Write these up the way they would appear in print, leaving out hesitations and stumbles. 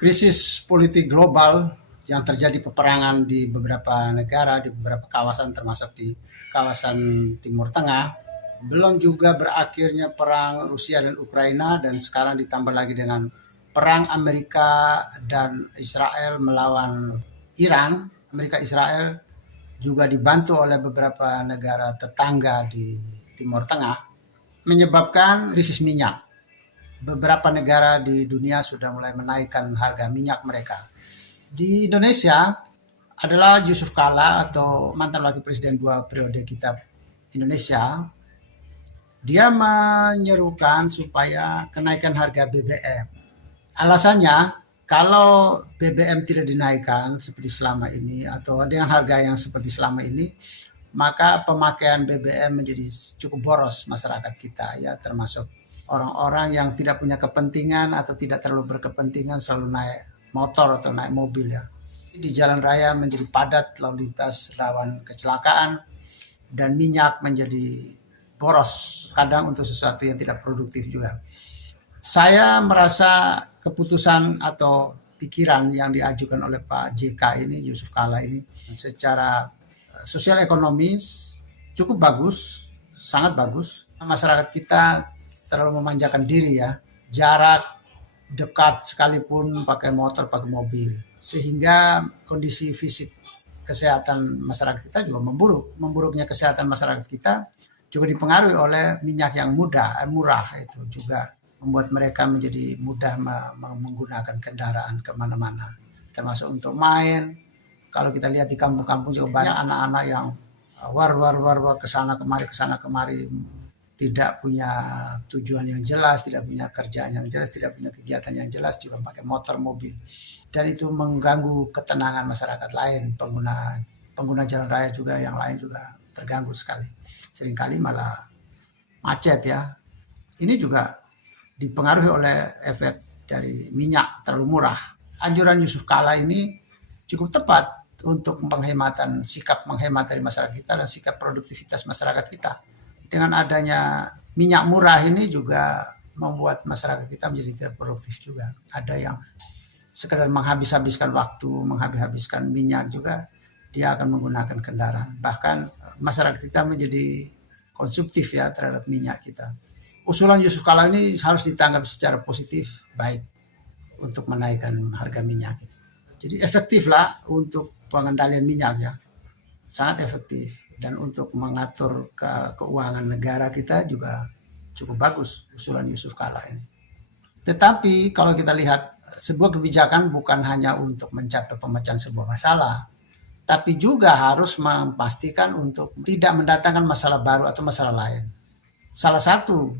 Krisis politik global yang terjadi peperangan di beberapa negara, di beberapa kawasan termasuk di kawasan Timur Tengah, belum juga berakhirnya perang Rusia dan Ukraina dan sekarang ditambah lagi dengan perang Amerika dan Israel melawan Iran. Amerika Israel juga dibantu oleh beberapa negara tetangga di Timur Tengah menyebabkan krisis minyak. Beberapa negara di dunia sudah mulai menaikkan harga minyak mereka. Di Indonesia adalah Yusuf Kala atau mantan wakil presiden 2 periode kita Indonesia. Dia menyerukan supaya kenaikan harga BBM. Alasannya kalau BBM tidak dinaikkan seperti selama ini atau dengan harga yang seperti selama ini, maka pemakaian BBM menjadi cukup boros masyarakat kita ya, termasuk orang-orang yang tidak punya kepentingan atau tidak terlalu berkepentingan selalu naik motor atau naik mobil ya. Di jalan raya menjadi padat, lalu lintas rawan kecelakaan, dan minyak menjadi boros kadang untuk sesuatu yang tidak produktif juga. Saya merasa keputusan atau pikiran yang diajukan oleh Pak JK ini, Yusuf Kala ini, secara sosial ekonomis cukup bagus, sangat bagus. Masyarakat kita terlalu memanjakan diri ya, jarak dekat sekalipun pakai motor, pakai mobil, sehingga kondisi fisik kesehatan masyarakat kita juga memburuk. Memburuknya kesehatan masyarakat kita juga dipengaruhi oleh minyak yang murah, itu juga membuat mereka menjadi mudah menggunakan kendaraan kemana-mana, termasuk untuk main. Kalau kita lihat di kampung-kampung juga banyak anak-anak yang war kesana kemari, tidak punya tujuan yang jelas, tidak punya kerjaan yang jelas, tidak punya kegiatan yang jelas, juga pakai motor, mobil. Dan itu mengganggu ketenangan masyarakat lain, pengguna jalan raya juga yang lain juga terganggu sekali. Seringkali malah macet ya. Ini juga dipengaruhi oleh efek dari minyak terlalu murah. Anjuran Yusuf Kala ini cukup tepat untuk sikap menghemat dari masyarakat kita dan sikap produktivitas masyarakat kita. Dengan adanya minyak murah ini juga membuat masyarakat kita menjadi tidak produktif juga. Ada yang sekedar menghabiskan waktu, menghabiskan minyak juga, dia akan menggunakan kendaraan. Bahkan masyarakat kita menjadi konsumtif ya terhadap minyak kita. Usulan Yusuf Kala ini harus ditanggapi secara positif, baik untuk menaikkan harga minyak. Jadi efektif lah untuk pengendalian minyak ya, sangat efektif. Dan untuk mengatur keuangan negara kita juga cukup bagus usulan Yusuf Kala ini. Tetapi kalau kita lihat, sebuah kebijakan bukan hanya untuk mencapai pemecahan sebuah masalah, tapi juga harus memastikan untuk tidak mendatangkan masalah baru atau masalah lain. Salah satu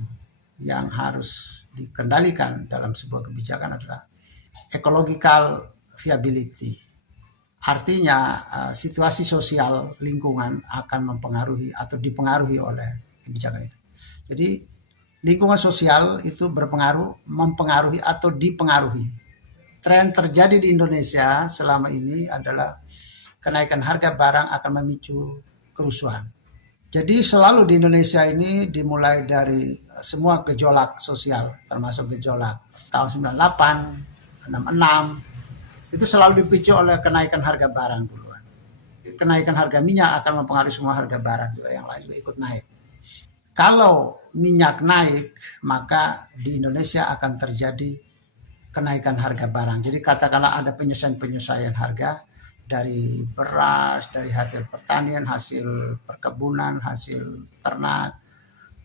yang harus dikendalikan dalam sebuah kebijakan adalah ecological viability. Artinya situasi sosial lingkungan akan mempengaruhi atau dipengaruhi oleh kebijakan itu. Jadi lingkungan sosial itu mempengaruhi atau dipengaruhi. Tren terjadi di Indonesia selama ini adalah kenaikan harga barang akan memicu kerusuhan. Jadi selalu di Indonesia ini dimulai dari semua gejolak sosial, termasuk gejolak tahun 98, 66, itu selalu dipicu oleh kenaikan harga barang duluan. Kenaikan harga minyak akan mempengaruhi semua harga barang juga, yang lain juga ikut naik. Kalau minyak naik, maka di Indonesia akan terjadi kenaikan harga barang. Jadi katakanlah ada penyesuaian harga dari beras, dari hasil pertanian, hasil perkebunan, hasil ternak,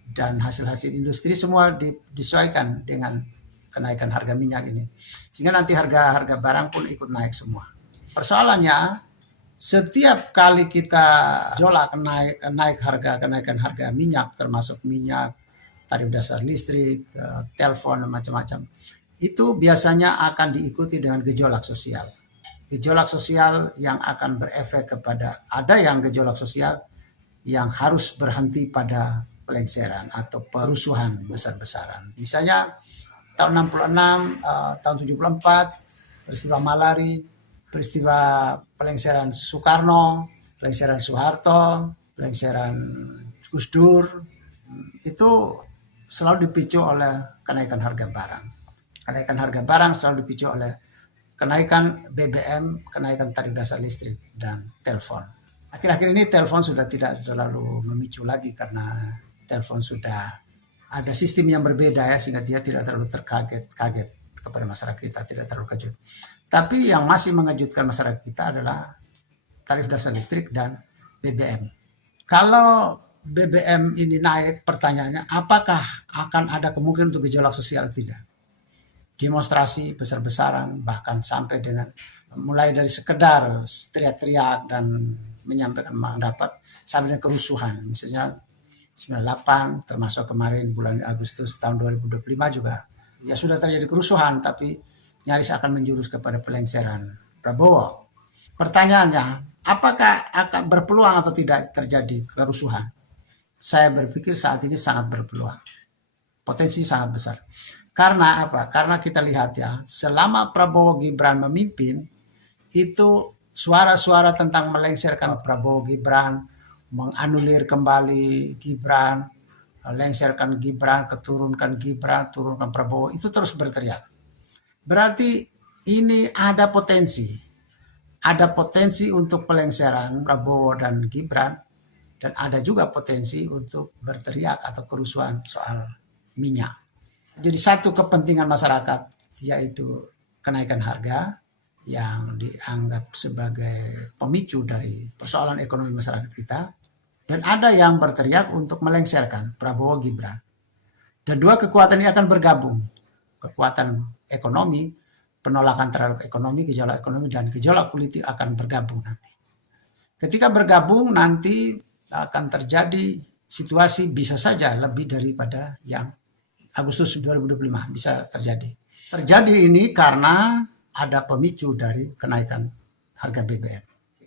dan hasil-hasil industri, semua disesuaikan dengan kenaikan harga minyak ini. Sehingga nanti harga barang pun ikut naik semua. Persoalannya, setiap kali kita kenaikan harga minyak, termasuk minyak, tarif dasar listrik, telepon, dan macam-macam, itu biasanya akan diikuti dengan gejolak sosial. Gejolak sosial yang akan berefek kepada, ada yang gejolak sosial yang harus berhenti pada pelengseran atau perusuhan besar-besaran. Misalnya tahun 66, tahun 74, peristiwa Malari, peristiwa pelengseran Soekarno, pelengseran Soeharto, pelengseran Gus Dur, itu selalu dipicu oleh kenaikan harga barang. Kenaikan harga barang selalu dipicu oleh kenaikan BBM, kenaikan tarif dasar listrik, dan telepon. Akhir-akhir ini telepon sudah tidak terlalu memicu lagi karena telepon sudah ada sistem yang berbeda ya, sehingga dia tidak terlalu terkaget-kaget kepada masyarakat kita, tidak terlalu kejut. Tapi yang masih mengejutkan masyarakat kita adalah tarif dasar listrik dan BBM. Kalau BBM ini naik, pertanyaannya apakah akan ada kemungkinan untuk gejolak sosial atau tidak? Demonstrasi besar-besaran, bahkan sampai dengan mulai dari sekedar teriak-teriak dan menyampaikan pendapat sampai dengan kerusuhan. Misalnya 98 termasuk kemarin bulan Agustus tahun 2025 juga ya sudah terjadi kerusuhan, tapi nyaris akan menjurus kepada pelengseran Prabowo. Pertanyaannya, apakah akan berpeluang atau tidak terjadi kerusuhan? Saya berpikir saat ini sangat berpeluang. Potensi sangat besar. Karena apa? Karena kita lihat ya, selama Prabowo Gibran memimpin, itu suara-suara tentang melengsarkan Prabowo Gibran, menganulir kembali Gibran, lengserkan Gibran, keturunkan Gibran, turunkan Prabowo, itu terus berteriak. Berarti ini ada potensi. Ada potensi untuk pelengseran Prabowo dan Gibran, dan ada juga potensi untuk berteriak atau kerusuhan soal minyak. Jadi satu kepentingan masyarakat yaitu kenaikan harga yang dianggap sebagai pemicu dari persoalan ekonomi masyarakat kita, dan ada yang berteriak untuk melengsarkan Prabowo Gibran. Dan dua kekuatan ini akan bergabung. Kekuatan ekonomi, penolakan terhadap ekonomi, gejolak ekonomi, dan gejolak politik akan bergabung nanti. Ketika bergabung nanti akan terjadi situasi bisa saja lebih daripada yang Agustus 2025 bisa terjadi. Terjadi ini karena ada pemicu dari kenaikan harga BBM.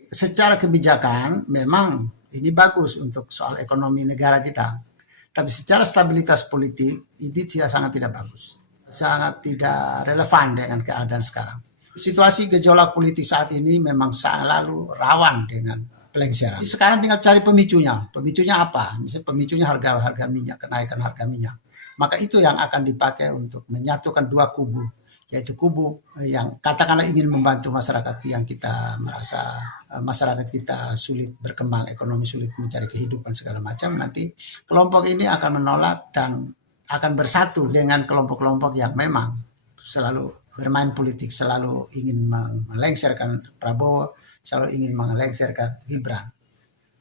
Secara kebijakan memang ini bagus untuk soal ekonomi negara kita. Tapi secara stabilitas politik ini sangat tidak bagus. Sangat tidak relevan dengan keadaan sekarang. Situasi gejolak politik saat ini memang selalu rawan dengan pelengseran. Sekarang tinggal cari pemicunya. Pemicunya apa? Misalnya pemicunya harga minyak, kenaikan harga minyak. Maka itu yang akan dipakai untuk menyatukan dua kubu, yaitu kubu yang katakanlah ingin membantu masyarakat yang kita merasa masyarakat kita sulit berkembang, ekonomi sulit mencari kehidupan segala macam. Nanti kelompok ini akan menolak dan akan bersatu dengan kelompok-kelompok yang memang selalu bermain politik, selalu ingin melengsarkan Prabowo, selalu ingin melengsarkan Gibran.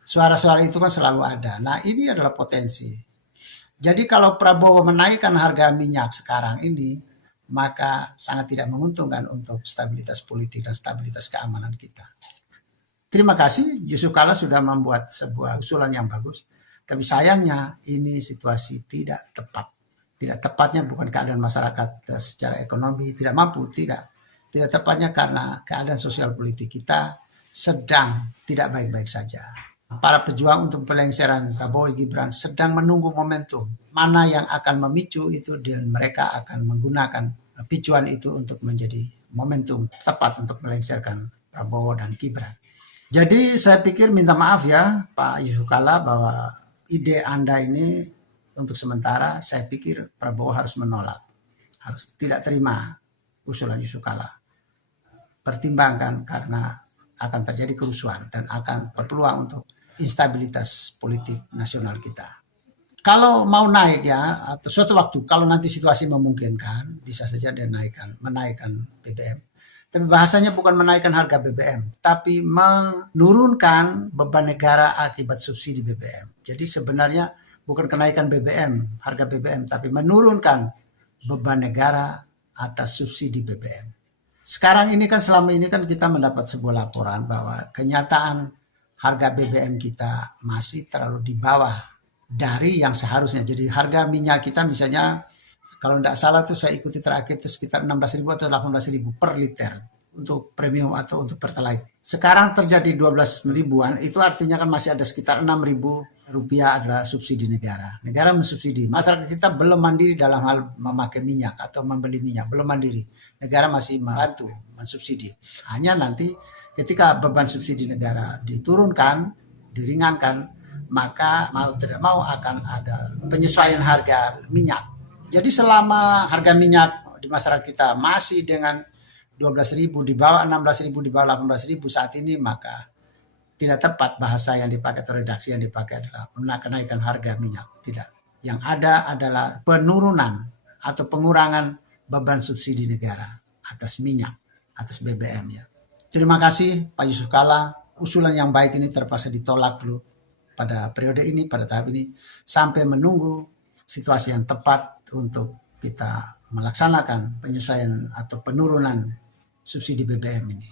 Suara-suara itu kan selalu ada. Nah, ini adalah potensi. Jadi kalau Prabowo menaikkan harga minyak sekarang ini, maka sangat tidak menguntungkan untuk stabilitas politik dan stabilitas keamanan kita. Terima kasih, Yusuf Kala sudah membuat sebuah usulan yang bagus. Tapi sayangnya ini situasi tidak tepat. Tidak tepatnya bukan keadaan masyarakat secara ekonomi tidak mampu, tidak. Tidak tepatnya karena keadaan sosial politik kita sedang tidak baik-baik saja. Para pejuang untuk pelengseran Prabowo Gibran sedang menunggu momentum mana yang akan memicu itu, dan mereka akan menggunakan picuan itu untuk menjadi momentum tepat untuk melengsarkan Prabowo dan Gibran. Jadi saya pikir minta maaf ya Pak Yusuf Kala bahwa ide Anda ini untuk sementara saya pikir Prabowo harus menolak, harus tidak terima usulan Yusuf Kala. Pertimbangkan karena akan terjadi kerusuhan dan akan berpeluang untuk instabilitas politik nasional kita. Kalau mau naik ya, atau suatu waktu kalau nanti situasi memungkinkan, bisa saja dia menaikkan BBM. Tapi bahasanya bukan menaikkan harga BBM, tapi menurunkan beban negara akibat subsidi BBM. Jadi sebenarnya bukan kenaikan BBM, harga BBM, tapi menurunkan beban negara atas subsidi BBM. Sekarang ini kan selama ini kan kita mendapat sebuah laporan bahwa kenyataan harga BBM kita masih terlalu di bawah dari yang seharusnya. Jadi harga minyak kita misalnya kalau tidak salah tuh saya ikuti terakhir itu sekitar 16.000 atau 18.000 per liter untuk premium atau untuk pertalite. Sekarang terjadi 12 ribuan, itu artinya kan masih ada sekitar 6.000 rupiah adalah subsidi negara. Negara mensubsidi. Masyarakat kita belum mandiri dalam hal memakai minyak atau membeli minyak, belum mandiri. Negara masih membantu mensubsidi. Hanya nanti ketika beban subsidi negara diturunkan, diringankan, maka mau tidak mau akan ada penyesuaian harga minyak. Jadi selama harga minyak di masyarakat kita masih dengan 12.000, di bawah 16.000, di bawah 18.000 saat ini, maka tidak tepat bahasa yang dipakai atau redaksi yang dipakai adalah menaikkan harga minyak. Tidak. Yang ada adalah penurunan atau pengurangan beban subsidi negara atas minyak, atas BBM ya. Terima kasih Pak Yusuf Kalla. Usulan yang baik ini terpaksa ditolak dulu pada periode ini, pada tahap ini, sampai menunggu situasi yang tepat untuk kita melaksanakan penyesuaian atau penurunan subsidi BBM ini.